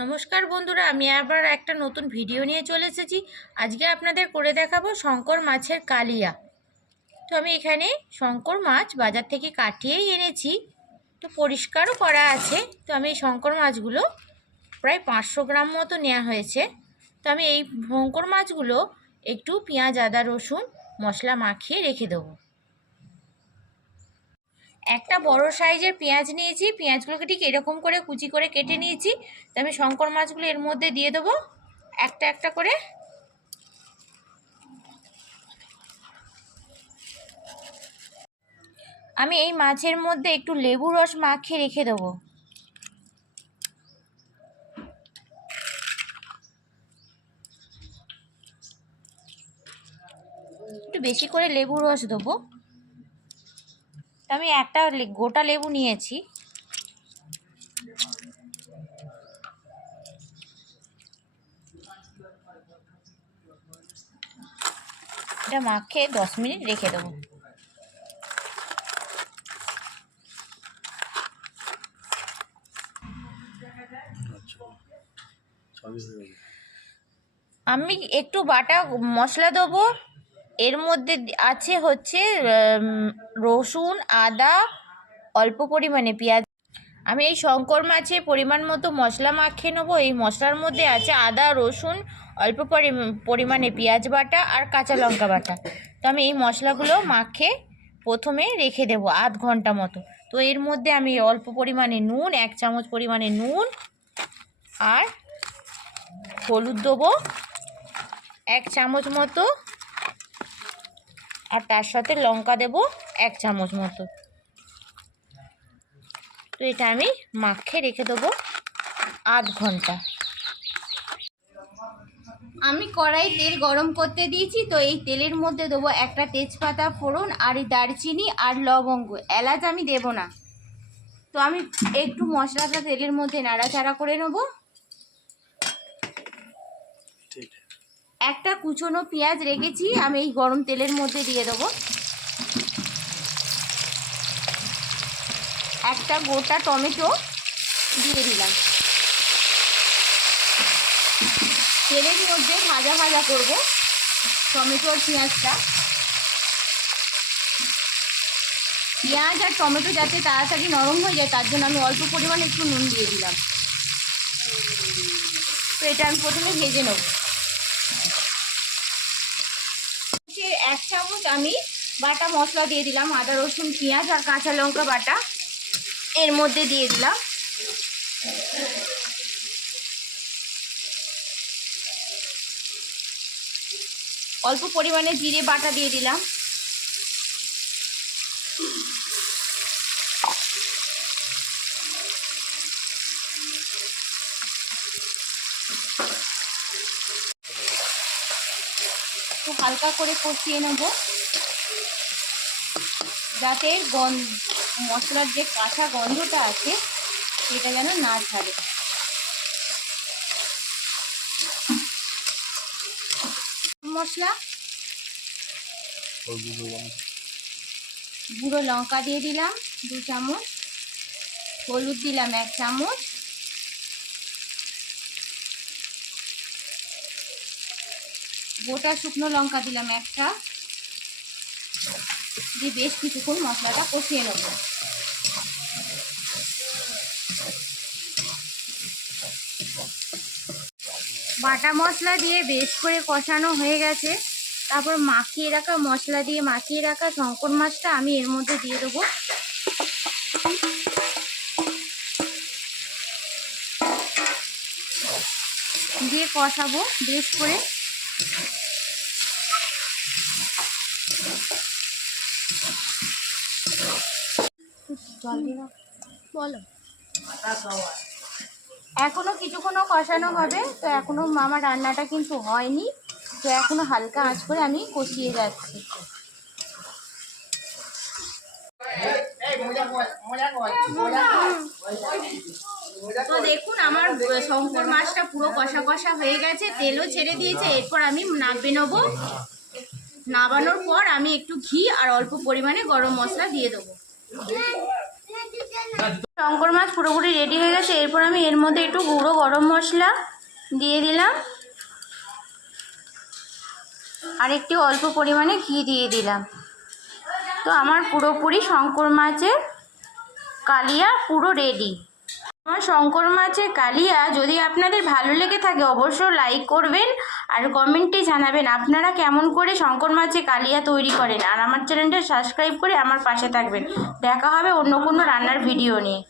নমস্কার বন্ধুরা, আমি আবার একটা নতুন ভিডিও নিয়ে চলে এসেছি। আজকে আপনাদের করে দেখাবো শঙ্কর মাছের কালিয়া। তো আমি এখানে শঙ্কর মাছ বাজার থেকে কাটিয়েই এনেছি, তো পরিষ্কারও করা আছে। তো আমি এই শঙ্কর মাছগুলো প্রায় 500 গ্রাম মতো নেওয়া হয়েছে। তো আমি এই শঙ্কর মাছগুলো একটু পেঁয়াজ, আদা, রসুন মশলা মাখিয়ে রেখে দেবো। একটা বড় সাইজের পেঁয়াজ নিয়েছি, পেঁয়াজগুলোকে ঠিক এরকম করে কুচি করে কেটে নিয়েছি। তো আমি শঙ্কর মাছগুলো এর মধ্যে দিয়ে দেবো একটা একটা করে। আমি এই মাছের মধ্যে একটু লেবু রস মাখিয়ে রেখে দেবো। একটু বেশি করে লেবু রস দেবো। আমি একটা গোটা লেবু নিয়েছি। এটা মাখিয়ে 10 মিনিট রেখে দেবো। আমি একটু বাটা মশলা দেবো। এর মধ্যে আছে হচ্ছে রসুন, আদা, অল্প পরিমাণে পেঁয়াজ। আমি এই শঙ্কর মাছে পরিমাণ মতো মশলা মাখিয়ে নেবো। এই মশলার মধ্যে আছে আদা, রসুন, অল্প পরিমাণে পেঁয়াজ বাটা আর কাঁচা লঙ্কা বাটা। তো আমি এই মশলাগুলো মাখে প্রথমে রেখে দেবো আধ ঘন্টা মতো। তো এর মধ্যে আমি অল্প পরিমাণে নুন, 1 চামচ পরিমাণে নুন আর হলুদ দেবো 1 চামচ মতো, আর তার সাথে লঙ্কা দেবো 1 চামচ মতো। তো এটা আমি মাখে রেখে দেবো আধ ঘন্টা। আমি কড়াই তেল গরম করতে দিয়েছি। তো এই তেলের মধ্যে দেবো একটা তেজপাতা ফোড়ন আর এই দারচিনি আর লবঙ্গ, এলাচ আমি দেব না। তো আমি একটু মশলাটা তেলের মধ্যে নাড়াচাড়া করে নেব। একটা কুচনো পেঁয়াজ রেখেছি, আমি এই গরম তেলের মধ্যে দিয়ে দেবো। একটা গোটা টমেটো দিয়ে দিলাম। তেলের মধ্যে ভাজা ভাজা করব টমেটো আর পেঁয়াজটা। পেঁয়াজ আর টমেটো যাতে তাড়াতাড়ি নরম হয়ে যায় তার জন্য আমি অল্প পরিমাণে একটু নুন দিয়ে দিলাম। তো এটা আমি প্রথমে ভেজে নেব। 1 চামচ আমি বাটা মশলা দিয়ে দিলাম, আদা, রসুন, পেঁয়াজ আর কাঁচা লঙ্কা বাটা এর মধ্যে দিয়ে দিলাম। অল্প পরিমাণে জিরে বাটা দিয়ে দিলাম। তো হালকা করে কষিয়ে নেব যাতে মশলার যে কাঁচা গন্ধটা আছে সেটা যেন না ছাড়ে। মশলা, গুঁড়ো লঙ্কা দিয়ে দিলাম 2 চামচ, হলুদ দিলাম 1 চামচ, গোটা শুকনো লঙ্কা দিলাম 1টা, দিয়ে বেশ কিছুক্ষণ মশলাটা কষিয়ে নেব। বাটা মশলা দিয়ে বেশ করে কষানো হয়ে গেছে। তারপর মাখিয়ে রাখা মশলা দিয়ে মাখিয়ে রাখা শঙ্কর মাছটা আমি এর মধ্যে দিয়ে দেবো। দিয়ে কষাবো বেশ করে। বলো, এখনো কিছুক্ষণও কষানো হবে। তো এখনো আমার রান্নাটা কিন্তু হয়নি, তো এখনো হালকা আঁচ করে আমি কষিয়ে যাচ্ছি। তো দেখুন আমার শঙ্কর মাছটা পুরো কষা কষা হয়ে গেছে, তেলও ছেড়ে দিয়েছে। এরপর আমি নামিয়ে নেব। নামানোর পর আমি একটু ঘি আর অল্প পরিমাণে গরম মশলা দিয়ে দেবো। শঙ্কর মাছ পুরোপুরি রেডি হয়ে গেছে। এরপর আমি এর মধ্যে একটু গুঁড়ো গরম মশলা দিয়ে দিলাম আর একটু অল্প পরিমাণে ঘি দিয়ে দিলাম। তো আমার পুরোপুরি শঙ্কর মাছের কালিয়া পুরো রেডি। আমার শঙ্কর মাছের কালিয়া যদি আপনাদের ভালো লেগে থাকে অবশ্যই লাইক করবেন আর কমেন্টে জানাবেন আপনারা কেমন করে শঙ্কর মাছের কালিয়া তৈরি করেন। আর আমার চ্যানেলটা সাবস্ক্রাইব করে আমার পাশে থাকবেন। দেখা হবে অন্য কোনো রান্নার ভিডিও নিয়ে।